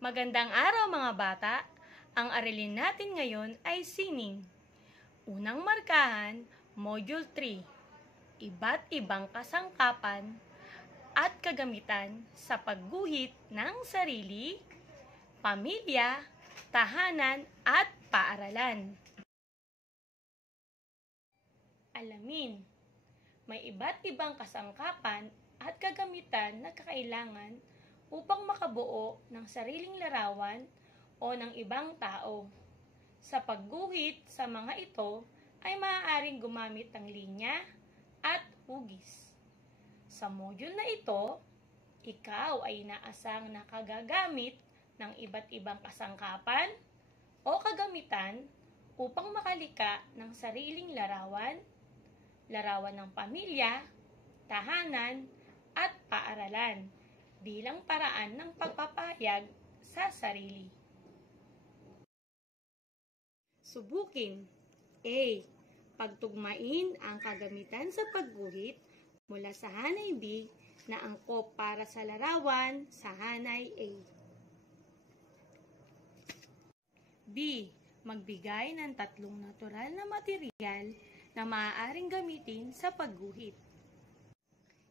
Magandang araw mga bata! Ang aralin natin ngayon ay sining. Unang markahan, Module 3. Iba't ibang kasangkapan at kagamitan sa pagguhit ng sarili, pamilya, tahanan at paaralan. Alamin, may iba't ibang kasangkapan at kagamitan na kakailangan upang makabuo ng sariling larawan o ng ibang tao. Sa pagguhit sa mga ito ay maaaring gumamit ng linya at hugis. Sa module na ito, ikaw ay inaasang nakagagamit ng iba't ibang kasangkapan o kagamitan upang makalika ng sariling larawan, larawan ng pamilya, tahanan, at paaralan bilang paraan ng pagpapahayag sa sarili. Subukin. A. Pagtugmain ang kagamitan sa pagguhit mula sa hanay B na angkop para sa larawan sa hanay A. B. Magbigay ng tatlong natural na materyal na maaaring gamitin sa pagguhit.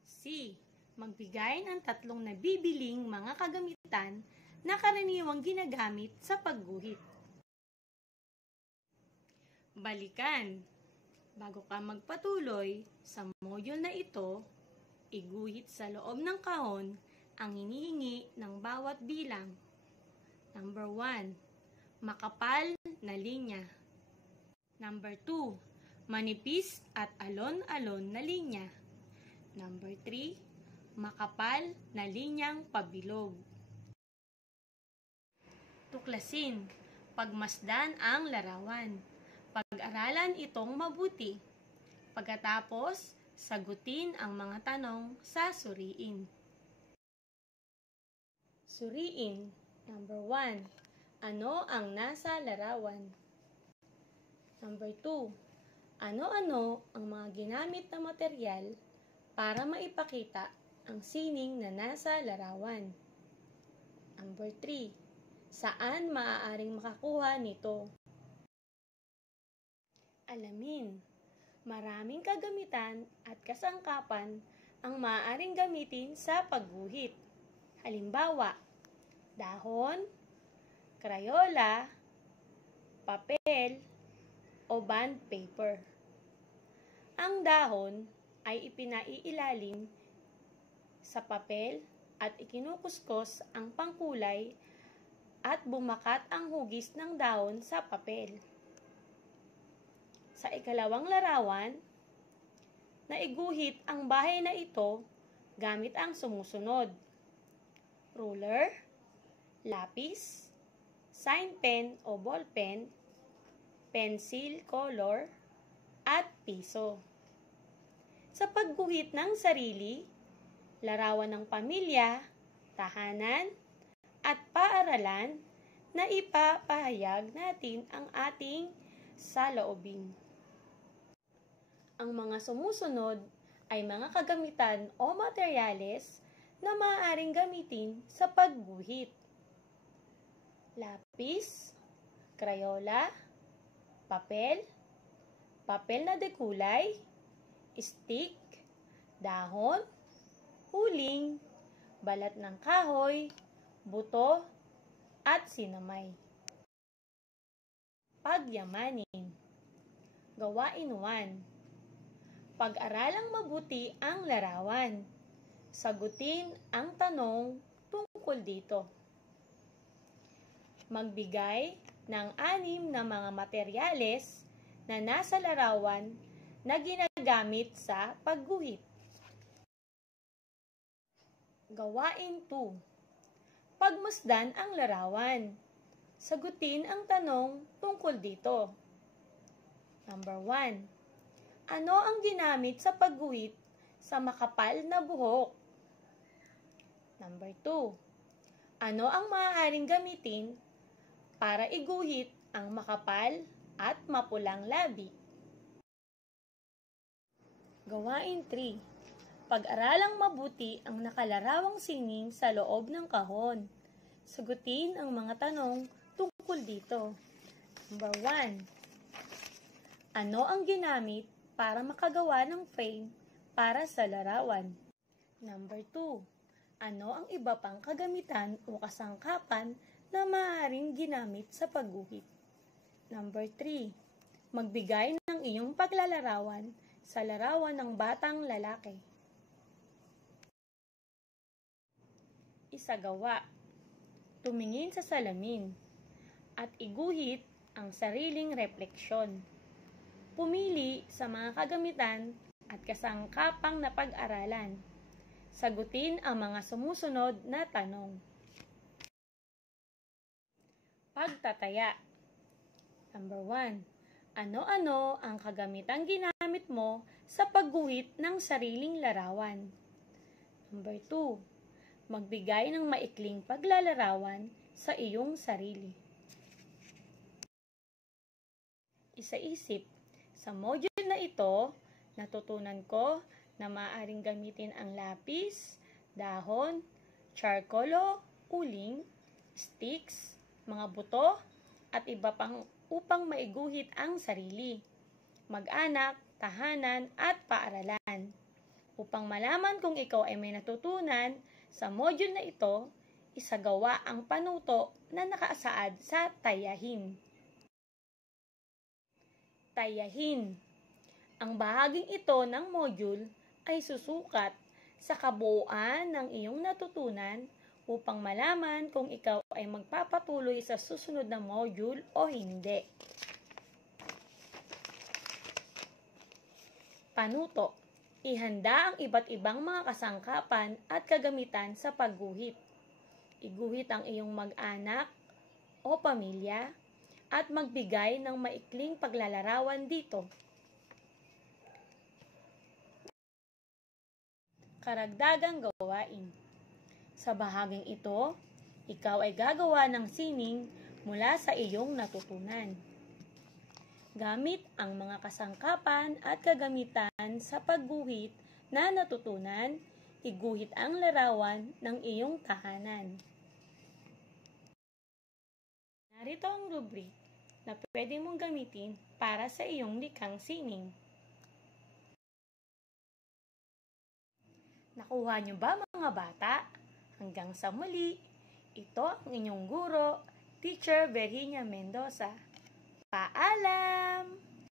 C. Magbigay ng tatlong nabibiling mga kagamitan na karaniwang ginagamit sa pagguhit. Balikan. Bago ka magpatuloy sa module na ito, iguhit sa loob ng kahon ang hinihingi ng bawat bilang. Number 1. Makapal na linya. Number 2. Manipis at alon-alon na linya. Number 3. Makapal na linyang pabilog. Tuklasin. Pagmasdan ang larawan. Pag-aralan itong mabuti. Pagkatapos, sagutin ang mga tanong sa suriin. Suriin. Number 1. Ano ang nasa larawan? Number 2. Ano-ano ang mga ginamit na materyal para maipakita ang sining na nasa larawan? Number 3. Saan maaaring makakuha nito? Alamin, maraming kagamitan at kasangkapan ang maaaring gamitin sa pagguhit. Halimbawa, dahon, krayola, papel, o bond paper. Ang dahon ay ipinaiilalim sa papel at ikinukuskos ang pangkulay at bumakat ang hugis ng dahon sa papel. Sa ikalawang larawan, naiguhit ang bahay na ito gamit ang sumusunod: ruler, lapis, sign pen o ballpen, pencil color, at piso. Sa pagguhit ng sarili, larawan ng pamilya, tahanan, at paaralan, na ipapahayag natin ang ating saloobin. Ang mga sumusunod ay mga kagamitan o materyales na maaaring gamitin sa pagguhit: lapis, krayola, papel, papel na dekulay, stick, dahon, huling, balat ng kahoy, buto, at sinamay. Pagyamanin. Gawain 1. Pag-aralang mabuti ang larawan. Sagutin ang tanong tungkol dito. Magbigay ng 6 na mga materyales na nasa larawan na ginagamit sa pagguhit. Gawain 2. Pagmasdan ang larawan. Sagutin ang tanong tungkol dito. Number 1. Ano ang ginamit sa pagguhit sa makapal na buhok? Number 2. Ano ang maaaring gamitin para iguhit ang makapal at mapulang labi? Gawain 3. Pag-aralang mabuti ang nakalarawang sining sa loob ng kahon. Sagutin ang mga tanong tungkol dito. Number 1. Ano ang ginamit para makagawa ng frame para sa larawan? Number 2. Ano ang iba pang kagamitan o kasangkapan na maaaring ginamit sa pagguhit? Number 3. Magbigay ng iyong paglalarawan sa larawan ng batang lalaki. Isagawa. Tumingin sa salamin at iguhit ang sariling refleksyon. Pumili sa mga kagamitan at kasangkapang napag-aralan. Sagutin ang mga sumusunod na tanong. Pagtataya. Number 1. Ano-ano ang kagamitang ginamit mo sa pagguhit ng sariling larawan? Number 2. Magbigay ng maikling paglalarawan sa iyong sarili. Isaisip, sa module na ito, natutunan ko na maaaring gamitin ang lapis, dahon, charcoal, uling, sticks, mga buto, at iba pang upang maiguhit ang sarili, mag-anak, tahanan, at paaralan. Upang malaman kung ikaw ay may natutunan sa module na ito, isagawa ang panuto na nakasaad sa tayahin. Tayahin. Ang bahaging ito ng module ay susukat sa kabuuan ng iyong natutunan upang malaman kung ikaw ay magpapatuloy sa susunod na module o hindi. Panuto. Ihanda ang iba't ibang mga kasangkapan at kagamitan sa pagguhit. Iguhit ang iyong mag-anak o pamilya at magbigay ng maikling paglalarawan dito. Karagdagang gawain. Sa bahaging ito, ikaw ay gagawa ng sining mula sa iyong natutunan. Gamit ang mga kasangkapan at kagamitan sa pagguhit na natutunan, iguhit ang larawan ng iyong tahanan. Narito ang rubric na pwede mong gamitin para sa iyong likhang sining. Nakuha niyo ba mga bata? Hanggang sa muli, ito ang inyong guro, Teacher Virginia Mendoza. Paalam!